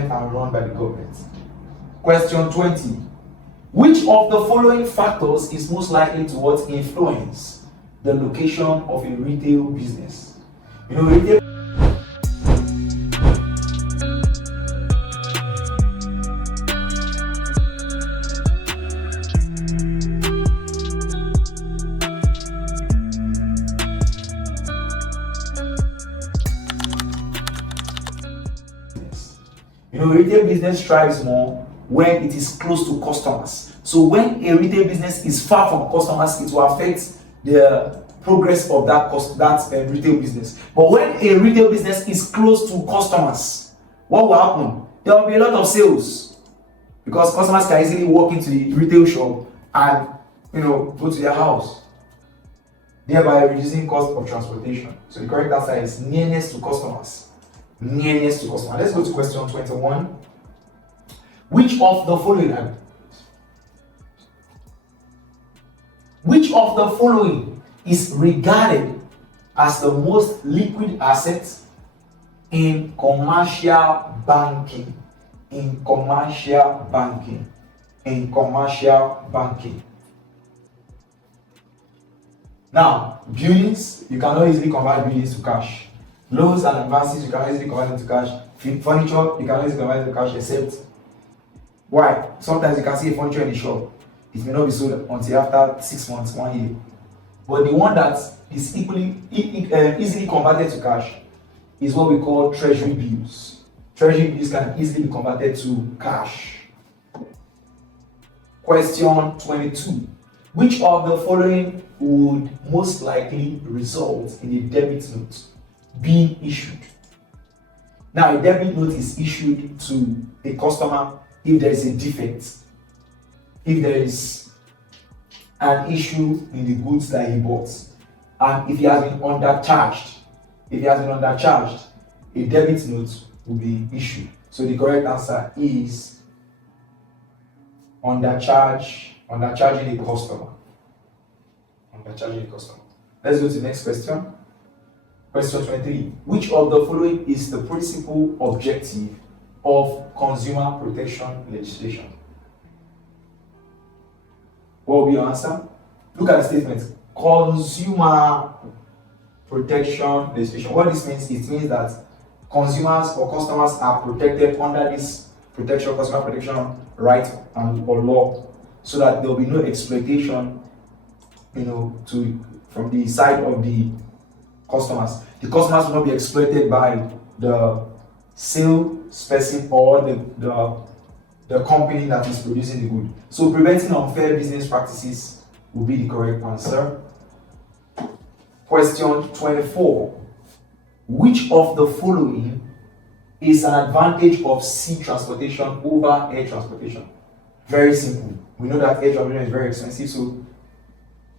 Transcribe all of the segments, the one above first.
government and run by the government. Question 20. Which of the following factors is most likely to what influence the location of a retail business? You know, retail retail business thrives more when it is close to customers. So when a retail business is far from customers, it will affect the progress of that retail business. But when a retail business is close to customers, what will happen? There will be a lot of sales, because customers can easily walk into the retail shop and go to their house, thereby reducing cost of transportation. So the correct answer is nearness to customers. Nearness to customer. Let's go to question 21. Which of the following is regarded as the most liquid asset in commercial banking? In commercial banking. In commercial banking. Now, buildings, you cannot easily convert buildings to cash. Loans and advances, you can easily convert into cash. Furniture, you can easily convert into cash, except why? Sometimes you can see a furniture in the shop. It may not be sold until after 6 months, 1 year. But the one that is easily converted to cash is what we call treasury bills. Treasury bills can easily be converted to cash. Question 22. Which of the following would most likely result in a debit note being issued? Now, a debit note is issued to a customer if there is a defect, if there is an issue in the goods that he bought, and if he has been undercharged. If he has been undercharged, a debit note will be issued. So the correct answer is undercharging a customer. Undercharging a customer. Let's go to the next question. Question 23. Which of the following is the principal objective of consumer protection legislation? What will be your answer? Look at the statement. Consumer protection legislation. What this means, it means that consumers or customers are protected under this consumer protection right or law, so that there will be no exploitation, from the side of the customers. The customers will not be exploited by the salesperson or the company that is producing the good. So preventing unfair business practices will be the correct answer. Question 24. Which of the following is an advantage of sea transportation over air transportation? Very simple. We know that air transportation is very expensive. So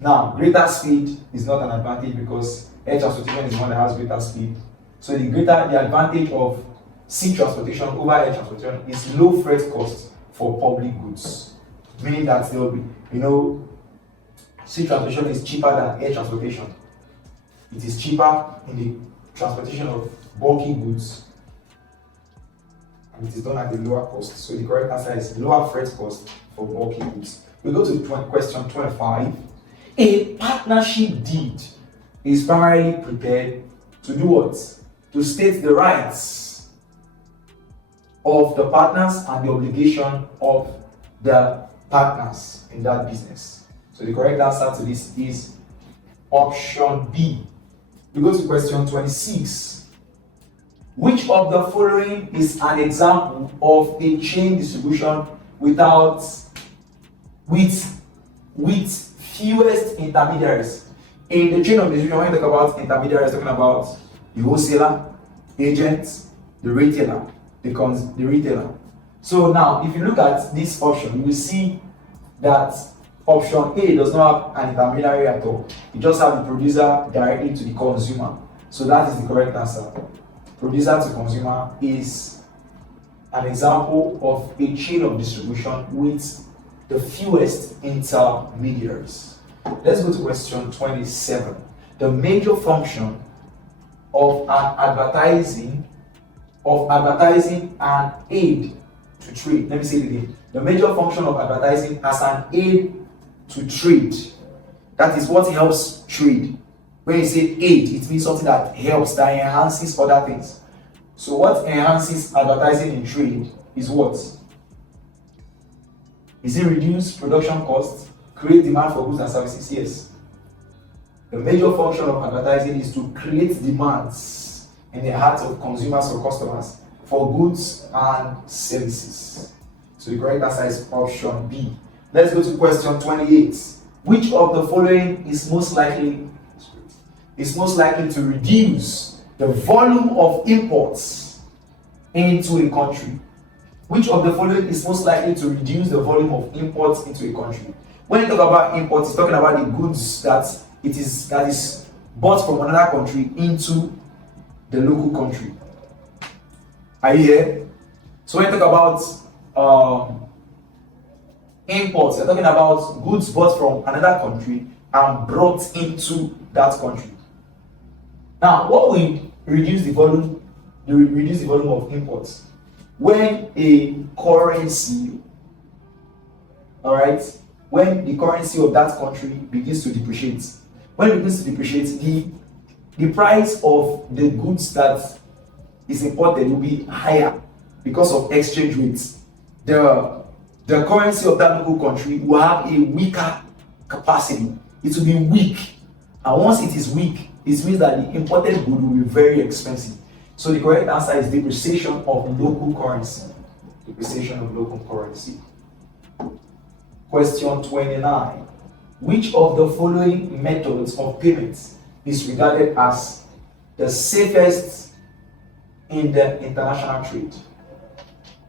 now, greater speed is not an advantage, because air transportation is one that has greater speed. So the advantage of sea transportation over air transportation is low freight cost for public goods. Meaning that there will be, sea transportation is cheaper than air transportation. It is cheaper in the transportation of bulky goods, and it is done at a lower cost. So the correct answer is lower freight cost for bulky goods. We go to question 25. A partnership deed is primarily prepared to do what? To state the rights of the partners and the obligation of the partners in that business. So the correct answer to this is option B. We go to question 26. Which of the following is an example of a chain distribution with fewest intermediaries? In the chain of distribution, when you talk about intermediaries, talking about the wholesaler, agent, the retailer, the retailer. So now, if you look at this option, you will see that option A does not have an intermediary at all. You just have the producer directly to the consumer. So that is the correct answer. Producer to consumer is an example of a chain of distribution with the fewest intermediaries. Let's go to question 27. The major function of an advertising of advertising an aid to trade. Let me say it again. The major function of advertising as an aid to trade. That is what helps trade. When you say aid, it means something that helps, that enhances other things. So what enhances advertising in trade is what? Is it reduce production costs, create demand for goods and services? Yes. The major function of advertising is to create demands in the hearts of consumers or customers for goods and services. So the correct answer is option B. Let's go to question 28. Which of the following is most likely to reduce the volume of imports into a country? Which of the following is most likely to reduce the volume of imports into a country? When you talk about imports, it's talking about the goods that is bought from another country into the local country. Are you here? So when you talk about imports, you're talking about goods bought from another country and brought into that country. Now, what will reduce the volume? Reduce the volume of imports when a currency, all right, when the currency of that country begins to depreciate. When it begins to depreciate, the price of the goods that is imported will be higher because of exchange rates. The currency of that local country will have a weaker capacity. It will be weak, and once it is weak, it means that the imported good will be very expensive. So the correct answer is depreciation of local currency. Depreciation of local currency. Question 29. Which of the following methods of payments is regarded as the safest in the international trade?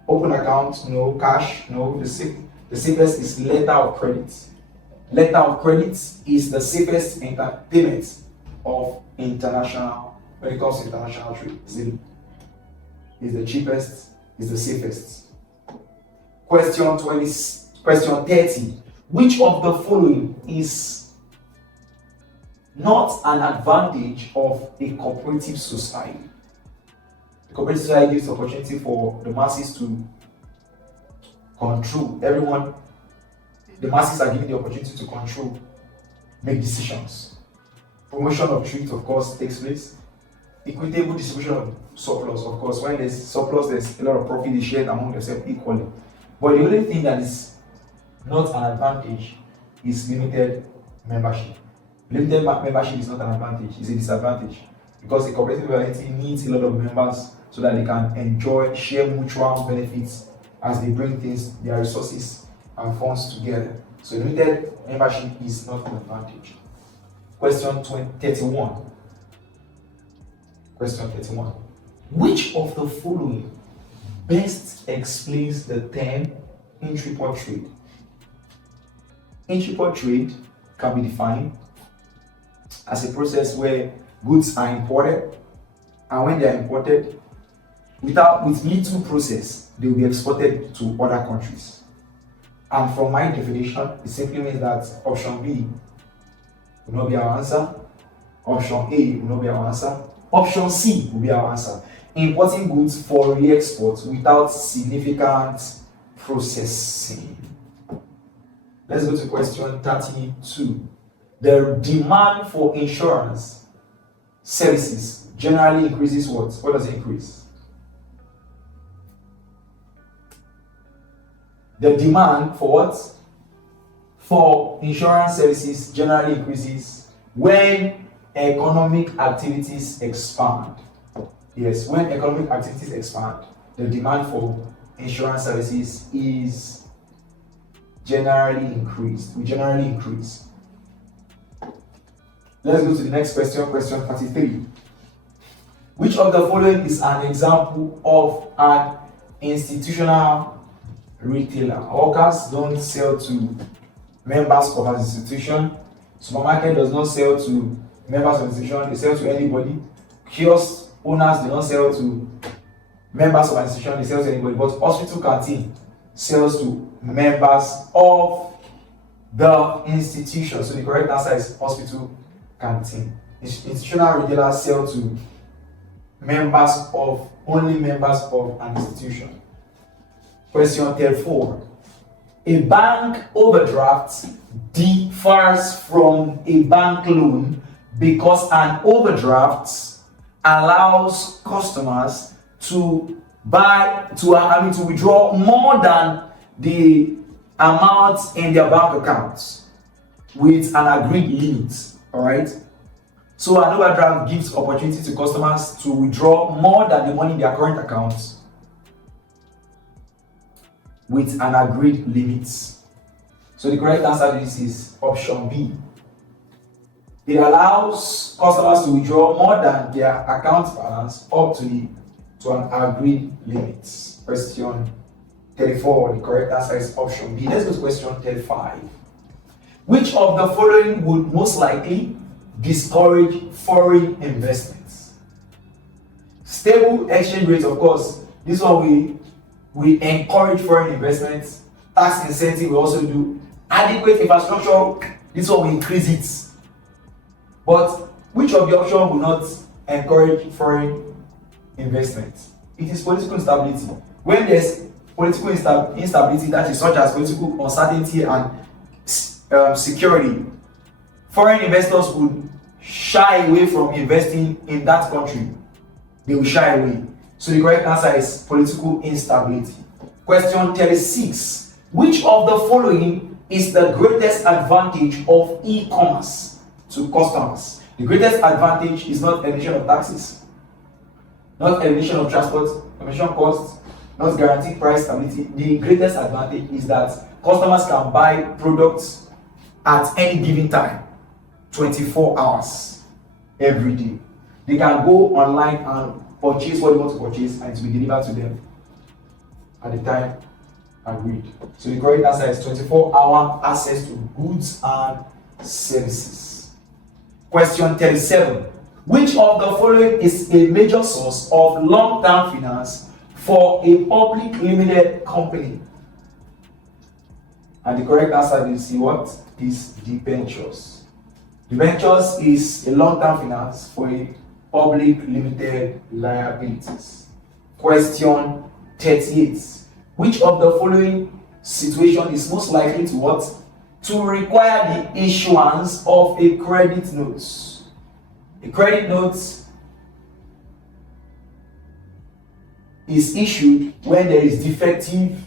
Open account, no. Cash, no. The safest is letter of credit. Letter of credit is the safest payment of international. When it comes to international trade, is the cheapest, is the safest. Question 30. Which of the following is not an advantage of a cooperative society? The cooperative society gives opportunity for the masses to control. Everyone, the masses are given the opportunity to control, make decisions. Promotion of truth, of course, takes place. Equitable distribution of surplus, of course. When there's surplus, there's a lot of profit is shared among themselves equally. But the only thing that is not an advantage is limited membership. Limited membership is not an advantage, it's a disadvantage. Because the cooperative entity needs a lot of members so that they can enjoy, share mutual benefits as they bring things, their resources and funds together. So limited membership is not an advantage. Question 31. Question 31. Which of the following best explains the term intraport trade? Intraport trade can be defined as a process where goods are imported, and when they are imported, with little process, they will be exported to other countries. And from my definition, it simply means that option B will not be our answer, option A will not be our answer, option C will be our answer. Importing goods for re-export without significant processing. Let's go to question 32. The demand for insurance services generally increases what? What does it increase? The demand for what? For insurance services generally increases when economic activities expand. Yes, when economic activities expand, the demand for insurance services is generally increased. We generally increase. Let's go to the next question, question 33. Which of the following is an example of an institutional retailer? Hawkers don't sell to members of an institution. Supermarket does not sell to members of an institution, they sell to anybody. Kiosk owners do not sell to members of an institution, they sell to anybody. But hospital canteen sells to members of the institution. So the correct answer is hospital canteen. Institutional retailers sell to members of only members of an institution. Question 34. A bank overdraft differs from a bank loan because an overdraft allows customers to withdraw more than the amount in their bank accounts with an agreed limit. All right. So an overdraft gives opportunity to customers to withdraw more than the money in their current accounts with an agreed limit. So the correct answer to this is option B. It allows customers to withdraw more than their account balance up to an agreed limit. Question 34. The correct answer is option B. Let's go to question 35. Which of the following would most likely discourage foreign investments? Stable exchange rates, of course. This one we encourage foreign investments. Tax incentive we also do. Adequate infrastructure, this one we increase it. But which of the options will not encourage foreign investment? It is political instability. When there's political instability, that is such as political uncertainty and security, foreign investors would shy away from investing in that country. They will shy away. So the correct answer is political instability. Question 36. Which of the following is the greatest advantage of e-commerce to customers? The greatest advantage is not elimination of taxes, not elimination of transport, elimination costs, not guaranteed price stability. The greatest advantage is that customers can buy products at any given time, 24 hours, every day. They can go online and purchase what they want to purchase and it will be delivered to them at the time agreed. So the correct answer is 24-hour access to goods and services. Question 37. Which of the following is a major source of long-term finance for a public limited company? And the correct answer is what? Is debentures. Debentures is a long-term finance for a public limited liabilities. Question 38. Which of the following situation is most likely to what? To require the issuance of a credit note. A credit note is issued when there is a defective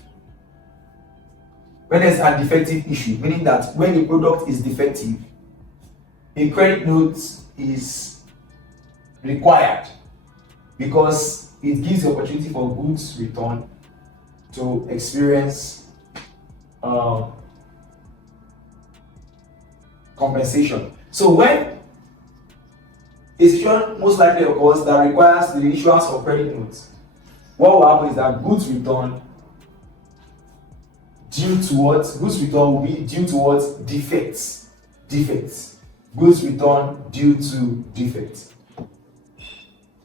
issue, meaning that when the product is defective, a credit note is required because it gives the opportunity for goods return to experience compensation. So when a situation most likely occurs that requires the issuance of credit notes, what will happen is that goods return will be due to what? Defects. Goods return due to defects.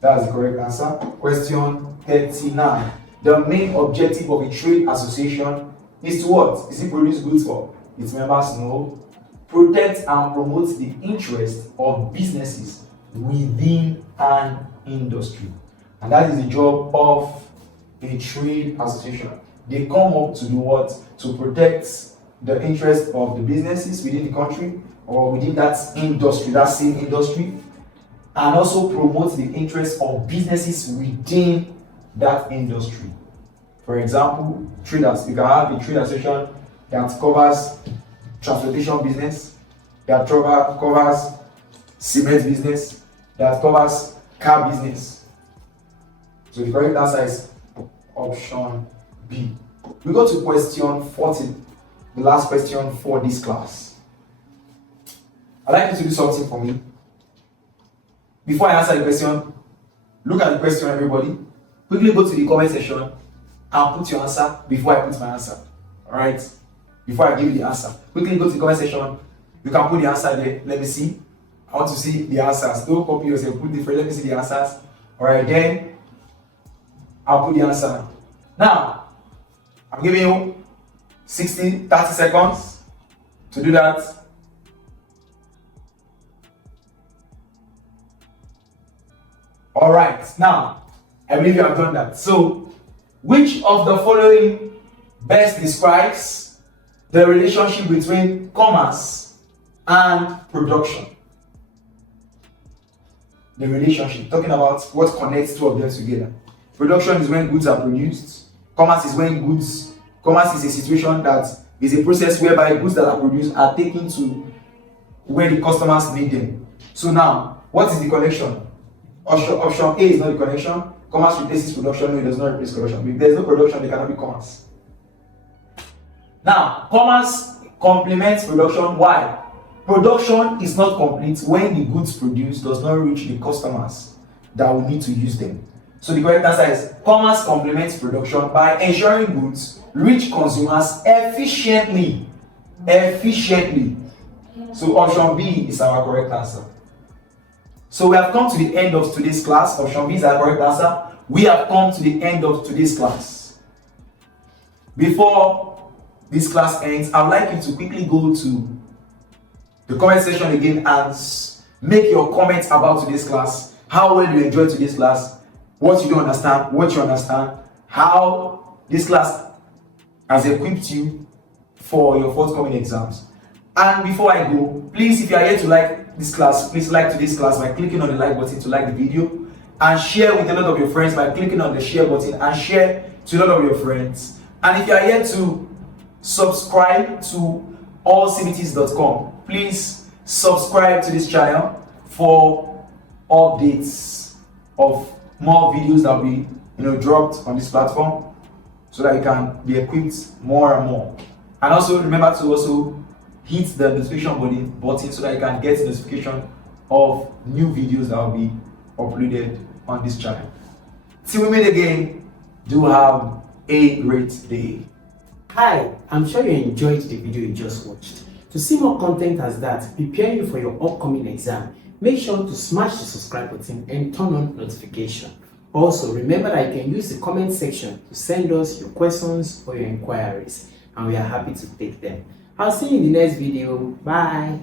That's the correct answer. Question 39. The main objective of a trade association is to what? Is it produce goods for its members? No. Protect and promote the interest of businesses within an industry. And that is the job of a trade association. They come up to do what? To protect the interest of the businesses within the country or within that industry, that same industry, and also promote the interest of businesses within that industry. For example, traders. You can have a trade association that covers transportation business, that covers cement business, that covers car business. So the correct answer is option B. We go to question 40, the last question for this class. I'd like you to do something for me. Before I answer the question, look at the question, everybody. Quickly go to the comment section and put your answer before I put my answer. Alright? Before I give you the answer. Quickly go to the comment section. You can put the answer there. Let me see. I want to see the answers. Don't copy yourself. Put different. Let me see the answers. Alright, then I'll put the answer. Now, I'm giving you 30 seconds to do that. Alright, now, I believe you have done that. So, which of the following best describes the relationship between commerce and production? The relationship, talking about what connects two of them together. Production is when goods are produced. Commerce is a situation that is a process whereby goods that are produced are taken to where the customers need them. So now, what is the connection? Option A is not the connection. Commerce replaces production. No, it does not replace production. If there is no production, there cannot be commerce. Now, commerce complements production. Why? Production is not complete when the goods produced does not reach the customers that will need to use them. So the correct answer is commerce complements production by ensuring goods reach consumers efficiently. So option B is our correct answer. So we have come to the end of today's class. Option B is our correct answer. We have come to the end of today's class. Before this class ends, I would like you to quickly go to the comment section again and make your comments about today's class. How well you enjoyed today's class, what you don't understand, what you understand, how this class has equipped you for your forthcoming exams. And before I go, please, if you are here to like this class, please like today's class by clicking on the like button to like the video, and share with a lot of your friends by clicking on the share button and share to a lot of your friends. And if you are here to subscribe to AllCBTs.com, please subscribe to this channel for updates of more videos that will be dropped on this platform, so that you can be equipped more and more. And also remember to also hit the notification button so that you can get notification of new videos that will be uploaded on this channel. Till we meet again, do have a great day. Hi, I'm sure you enjoyed the video you just watched. To see more content as that, preparing you for your upcoming exam, make sure to smash the subscribe button and turn on notification. Also, remember that you can use the comment section to send us your questions or your inquiries, and we are happy to take them. I'll see you in the next video. Bye.